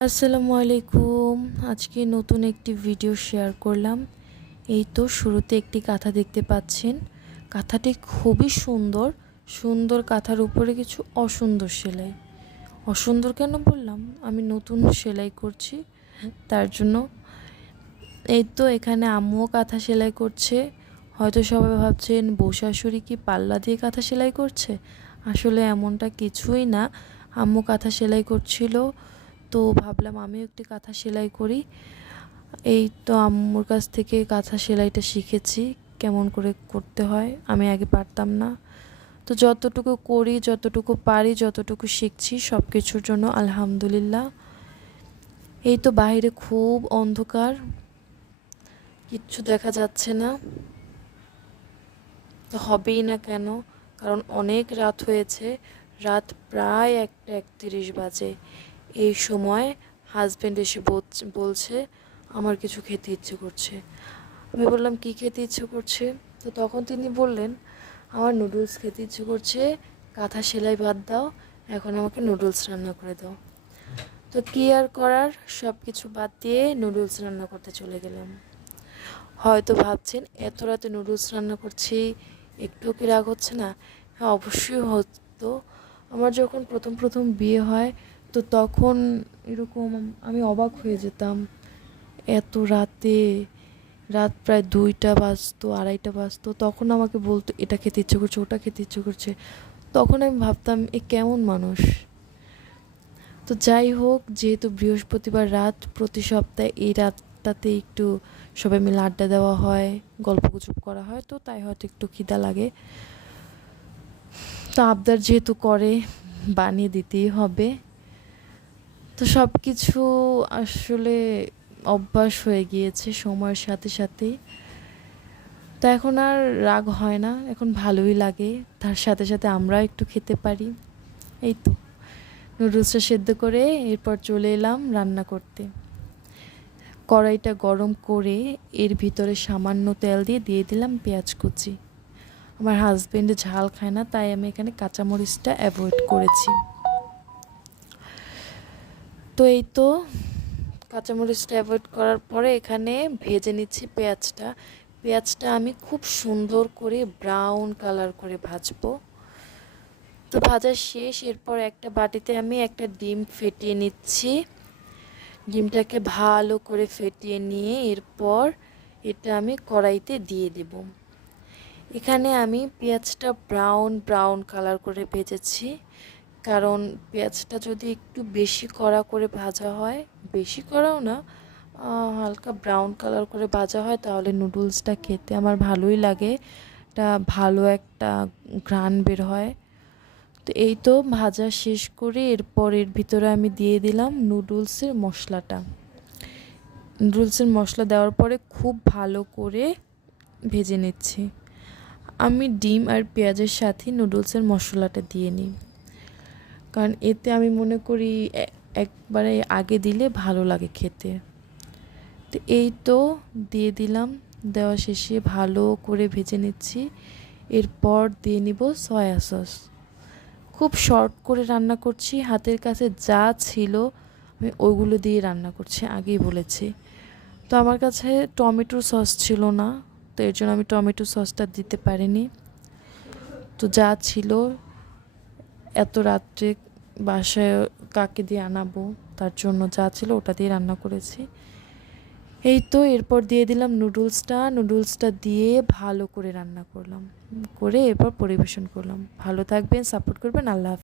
আসসালামু আলাইকুম। আজকে নতুন একটি ভিডিও শেয়ার করলাম। এই তো শুরুতে একটি কাঁথা দেখতে পাচ্ছেন। কাঁথাটি খুবই সুন্দর। সুন্দর কাঁথার উপরে কিছু অসুন্দর সেলাই। অসুন্দর কেন বললাম? আমি নতুন সেলাই করছি তার জন্য। এই তো এখানে আম্মুও কাঁথা সেলাই করছে। হয়তো সবাই ভাবছেন বউ শাশুড়ি কি পাল্লা দিয়ে কাঁথা সেলাই করছে? আসলে এমনটা কিছুই না। আম্মু কাঁথা সেলাই করছিল, তো ভাবলাম আমিও একটি কাঁথা সেলাই করি। এই তো আম্মুর কাছ থেকে কাঁথা সেলাইটা শিখেছি, কেমন করে করতে হয়। আমি আগে পারতাম না, তো যতটুকু করি, যতটুকু পারি, যতটুকু শিখছি, সব কিছুর জন্য আলহামদুলিল্লাহ। এই তো বাইরে খুব অন্ধকার, কিচ্ছু দেখা যাচ্ছে না। তো হবেই না কেন, কারণ অনেক রাত হয়েছে। রাত প্রায় 1:31 বাজে। এই সময় হাজব্যান্ড এসে বলছে আমার কিছু খেতে ইচ্ছে করছে। আমি বললাম কি খেতে ইচ্ছে করছে? তো তখন তিনি বললেন আমার নুডলস খেতে ইচ্ছে করছে, কাঁথা সেলাই বাদ দাও, এখন আমাকে নুডলস রান্না করে দাও। তো কি আর করার, সব কিছু বাদ দিয়ে নুডলস রান্না করতে চলে গেলাম। হয়তো ভাবছেন এত রাতে নুডলস রান্না করছি, একটু কি রাগ হচ্ছে না? হ্যাঁ, অবশ্যই হতো। আমার যখন প্রথম প্রথম বিয়ে হয়, তো তখন এরকম আমি অবাক হয়ে যেতাম। এত রাতে, রাত প্রায় 2টা বাজতো, 2:30 বাজতো, তখন আমাকে বলতো এটা খেতে ইচ্ছে করছে, ওটা খেতে ইচ্ছে করছে। তখন আমি ভাবতাম এ কেমন মানুষ। তো যাই হোক, যেহেতু বৃহস্পতিবার রাত, প্রতি সপ্তাহে এই রাতটাতে একটু সবাই মিলে আড্ডা দেওয়া হয়, গল্পগুজব করা হয়, তো তাই হয়তো একটু খিদা লাগে। তো আবদার যেহেতু করে, বানিয়ে দিতেই হবে। তো সব কিছু আসলে অভ্যাস হয়ে গিয়েছে সময়ের সাথে সাথে। তো এখন আর রাগ হয় না, এখন ভালোই লাগে। তার সাথে সাথে আমরাও একটু খেতে পারি। এই তো নুডলসটা সেদ্ধ করে এরপর চলে এলাম রান্না করতে। কড়াইটা গরম করে এর ভিতরে সামান্য তেল দিয়ে দিলাম পেঁয়াজ কুচি। আমার হাজবেন্ড ঝাল খায় না, তাই আমি এখানে কাঁচামরিচটা অ্যাভয়েড করেছি। তো এই তো কাঁচামরিচটা অ্যাভয়েড করার পরে এখানে ভেজে নিচ্ছি পেঁয়াজটা। পেঁয়াজটা আমি খুব সুন্দর করে ব্রাউন কালার করে ভাজবো। তো ভাজা শেষ, এরপর একটা বাটিতে আমি একটা ডিম ফেটিয়ে নিচ্ছি। ডিমটাকে ভালো করে ফেটিয়ে নিয়ে এরপর এটা আমি কড়াইতে দিয়ে দেব। এখানে আমি পেঁয়াজটা ব্রাউন ব্রাউন কালার করে ভেজেছি, কারণ পেঁয়াজটা যদি একটু বেশি কড়া করে ভাজা হয়, বেশি কড়াও না, হালকা ব্রাউন কালার করে ভাজা হয়, তাহলে নুডলসটা খেতে আমার ভালোই লাগে। এটা ভালো একটা ঘ্রাণ বের হয়। তো এই তো ভাজা শেষ করে এরপর এর ভিতরে আমি দিয়ে দিলাম নুডলসের মশলাটা। নুডলসের মশলা দেওয়ার পরে খুব ভালো করে ভেজে নিচ্ছি। আমি ডিম আর পেঁয়াজের সাথে নুডলসের মশলাটা দিয়ে নিই, কারণ এতে আমি মনে করি একবারে আগে দিলে ভালো লাগে খেতে। তো এই তো দিয়ে দিলাম, দেওয়া শেষে ভালো করে ভেজে নিচ্ছি। এরপর দিয়ে নিব সয়া সস। খুব শর্ট করে রান্না করছি, হাতের কাছে যা ছিল আমি ওইগুলো দিয়ে রান্না করছি, আগেই বলেছি। তো আমার কাছে টমেটোর সস ছিল না, তো এর জন্য আমি টমেটো সসটা দিতে পারিনি। তো যা ছিল, এত রাত্রে বাসায় কাকে দিয়ে আনাবো, তার জন্য যা ছিল ওটা দিয়ে রান্না করেছি। এই তো এরপর দিয়ে দিলাম নুডলসটা দিয়ে ভালো করে রান্না করলাম, করে এরপর পরিবেশন করলাম। ভালো থাকবেন, সাপোর্ট করবেন, আল্লাহ হাফেজ।